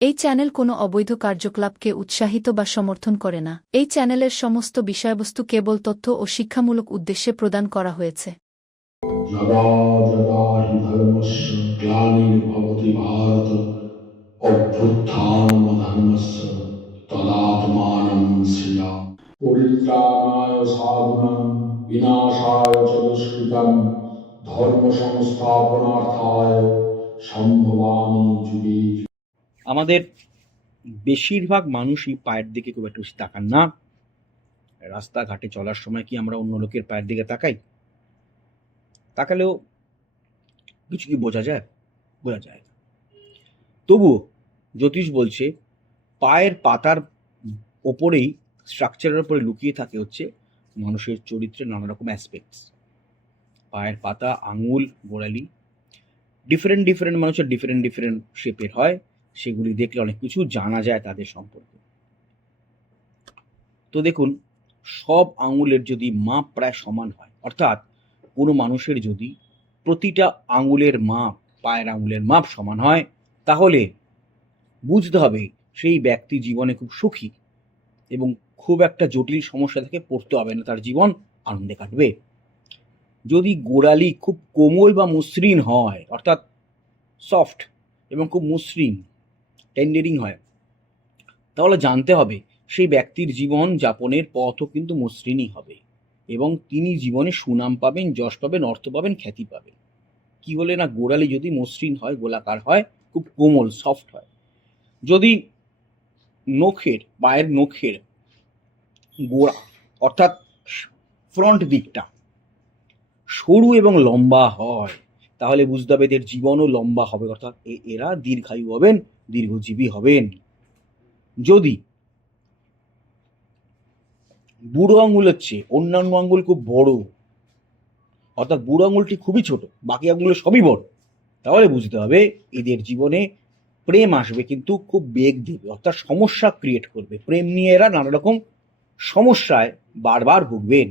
এই চ্যানেল কোনো অবৈধ কার্যকলাপকে উৎসাহিত বা সমর্থন করে না। এই চ্যানেলের সমস্ত বিষয়বস্তু কেবল তথ্য ও শিক্ষামূলক উদ্দেশ্যে প্রদান করা হয়েছে। যদা যদা হি ধর্মস্য গ্লানির্ভবতি ভারত অভ্যুত্থানমধর্মস্য তদাত্মানং সৃজামি। পরিত্রাণায় সাধুনাং বিনাশায় চ দুষ্কৃতং ধর্ম সংস্থাপনার্থায় সম্ভবামি যুগে যুগে। আমাদের বেশিরভাগ মানুষই পায়ের দিকে খুব একটু বেশি তাকান না। রাস্তাঘাটে চলার সময় কি আমরা অন্য লোকের পায়ের দিকে তাকাই? তাকালেও কিছু কি বোঝা যায়? বোঝা যায় না। তবুও জ্যোতিষ বলছে পায়ের পাতার ওপরেই, স্ট্রাকচারের উপরে লুকিয়ে থাকে হচ্ছে মানুষের চরিত্রের নানা রকম অ্যাসপেক্টস। পায়ের পাতা, আঙুল, গোড়ালি ডিফারেন্ট মানুষের ডিফারেন্ট শেপের হয়। সেগুলি দেখলে অনেক কিছু জানা যায় তাদের সম্পর্কে। তো দেখুন, সব আঙুলের যদি মাপ প্রায় সমান হয়, অর্থাৎ কোনো মানুষের যদি প্রতিটা আঙুলের মাপ, পায়ের আঙুলের মাপ সমান হয়, তাহলে বুঝতে হবে সেই ব্যক্তি জীবনে খুব সুখী এবং খুব একটা জটিল সমস্যা থেকে পড়তে হবে না, তার জীবন আনন্দে কাটবে। যদি গোড়ালি খুব কোমল বা মসৃণ হয়, অর্থাৎ সফট এবং খুব মসৃণ টেন্ডারিং হয়, তাহলে জানতে হবে সেই ব্যক্তির জীবন যাপনের পথও কিন্তু মসৃণই হবে এবং তিনি জীবনে সুনাম পাবেন, যশ পাবেন, অর্থ পাবেন, খ্যাতি পাবেন। কি হলে না, গোড়ালি যদি মসৃণ হয়, গোলাকার হয়, খুব কোমল সফট হয়। যদি নখের, পায়ের নখের গোড়া অর্থাৎ ফ্রন্ট দিকটা সরু এবং লম্বা হয়, তাহলে বুঝতে হবে এদের জীবনও লম্বা হবে, অর্থাৎ এরা দীর্ঘায়ু হবেন, দীর্ঘজীবী হবেন। যদি বুড়ো আঙুলের চেয়ে অন্যান্য আঙুল খুব বড়, অর্থাৎ বুড়ো আঙুলটি খুবই ছোট, বাকি আঙুল সবই বড়, তাহলে বুঝতে হবে এদের জীবনে প্রেম আসবে কিন্তু খুব বেগ দেবে, অর্থাৎ সমস্যা ক্রিয়েট করবে। প্রেম নিয়ে এরা নানা রকম সমস্যায় বারবার ভুগবেন।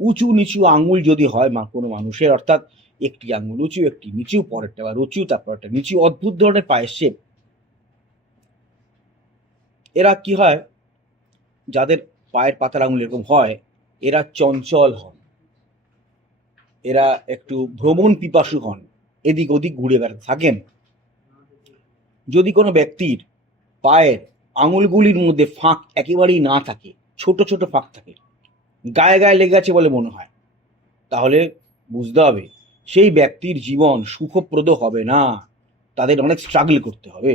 উঁচু নিচু আঙুল যদি হয় কোনো মানুষের, অর্থাৎ একটি আঙুল উঁচু, একটি নিচু, পরেরটা আবার উঁচু, তারপরটা নিচু, অদ্ভুত ধরনের পায়ের শেপ, এরা কি হয়, যাদের পায়ের পাতার আঙুল এরকম হয়, এরা চঞ্চল হন, এরা একটু ভ্রমণ পিপাসু হন, এদিক ওদিক ঘুরে বেড়াতে থাকেন। যদি কোনো ব্যক্তির পায়ের আঙুলগুলির মধ্যে ফাঁক একেবারেই না থাকে, ছোট ছোট ফাঁক থাকে, গায়ে গায়ে লেগে আছে বলে মনে হয়, তাহলে বুঝতে হবে সেই ব্যক্তির জীবন সুখপ্রদ হবে না, তাদের অনেক স্ট্রাগল করতে হবে।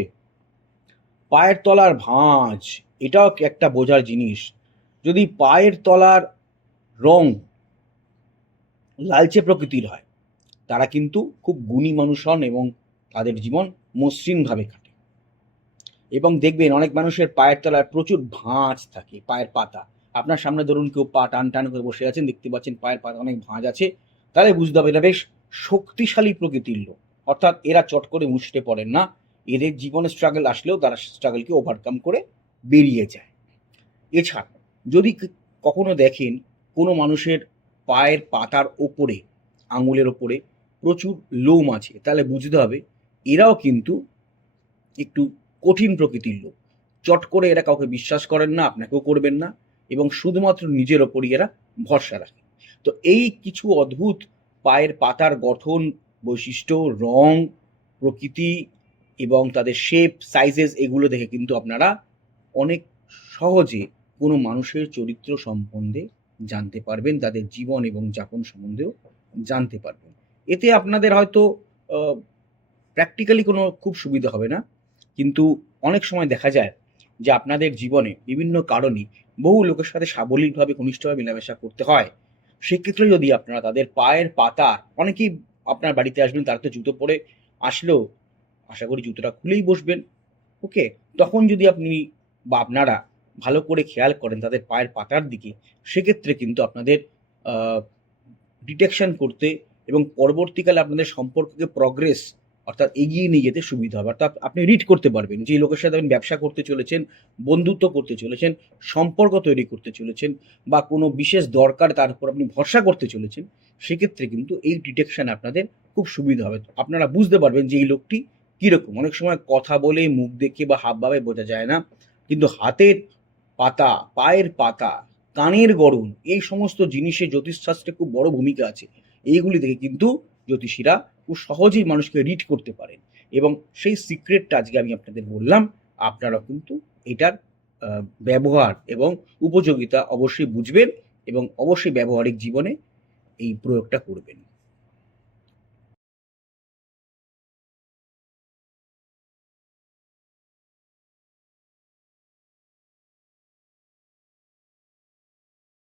পায়ের তলার ভাঁজ, এটাও একটা বোঝার জিনিস। যদি পায়ের তলার রং লালচে প্রকৃতির হয়, তারা কিন্তু খুব গুণী মানুষ হন এবং তাদের জীবন মসৃণভাবে কাটে। এবং দেখবেন অনেক মানুষের পায়ের তলায় প্রচুর ভাঁজ থাকে, পায়ের পাতা। আপনার সামনে ধরুন কেউ পা টান টান করে বসে আছেন, দেখতে পাচ্ছেন পায়ের পাতা অনেক ভাঁজ আছে, তাহলে বুঝতে হবে এরা বেশ শক্তিশালী প্রকৃতির লোক, অর্থাৎ এরা চট করে মুছতে পড়েন না, এদের জীবনে স্ট্রাগল আসলেও তারা স্ট্রাগলকে ওভারকাম করে বেরিয়ে যায়। এছাড়া যদি কখনো দেখেন কোনো মানুষের পায়ের পাতার ওপরে, আঙুলের ওপরে প্রচুর লোম আছে, তাহলে বুঝতে হবে এরাও কিন্তু একটু কঠিন প্রকৃতির লোক। চট করে এরা কাউকে বিশ্বাস করেন না, আপনাকেও করবেন না, এবং শুধুমাত্র নিজের ওপরই এরা ভরসা রাখে। তো এই কিছু অদ্ভুত পায়ের পাতার গঠন, বৈশিষ্ট্য, রং, প্রকৃতি এবং তাদের শেপ, সাইজেস, এগুলো দেখে কিন্তু আপনারা অনেক সহজে কোনো মানুষের চরিত্র সম্বন্ধে জানতে পারবেন, তাদের জীবন এবং যাপন সম্বন্ধেও জানতে পারবেন। এতে আপনাদের হয়তো প্র্যাকটিক্যালি কোনো খুব সুবিধা হবে না, কিন্তু অনেক সময় দেখা যায় যে আপনাদের জীবনে বিভিন্ন কারণে বহু লোকের সাথে সাবলীলভাবে, ঘনিষ্ঠভাবে মেলামেশা করতে হয়। সেক্ষেত্রে যদি আপনারা তাদের পায়ের পাতা, অনেকেই আপনার বাড়িতে আসবেন, তারা তো জুতো পরে আসলেও আশা করি জুতোটা খুলেই বসবেন, ওকে? তখন যদি আপনি বা আপনারা ভালো করে খেয়াল করেন তাদের পায়ের পাতার দিকে, সেক্ষেত্রে কিন্তু আপনাদের ডিটেকশন করতে এবং পরবর্তীকালে আপনাদের সম্পর্ককে প্রগ্রেস, অর্থাৎ এগিয়ে নিয়ে যেতে সুবিধা হবে। অর্থাৎ আপনি রিড করতে পারবেন যে লোকের সাথে আপনি ব্যবসা করতে চলেছেন, বন্ধুত্ব করতে চলেছেন, সম্পর্ক তৈরি করতে চলেছেন, বা কোনো বিশেষ দরকার তার উপর আপনি ভরসা করতে চলেছেন, সেক্ষেত্রে কিন্তু এই ডিটেকশন আপনাদের খুব সুবিধা হবে। আপনারা বুঝতে পারবেন যে এই লোকটি কিরকম, অনেক সময় কথা বলে মুখ দেখে বা হাবভাবে বোঝা যায় না, কিন্তু হাতের পাতা, পায়ের পাতা, কানের গড়ন, এই সমস্ত জিনিসে জ্যোতিষশাস্ত্রে খুব বড় ভূমিকা আছে। এইগুলি থেকে কিন্তু জ্যোতিষীরা খুব সহজেই মানুষকে রিড করতে পারেন, এবং সেই সিক্রেটটা আজকে আমি আপনাদের বললাম। আপনারা কিন্তু এটার ব্যবহার এবং উপযোগিতা অবশ্যই বুঝবেন এবং অবশ্যই ব্যবহারিক জীবনে এই প্রয়োগটা করবেন।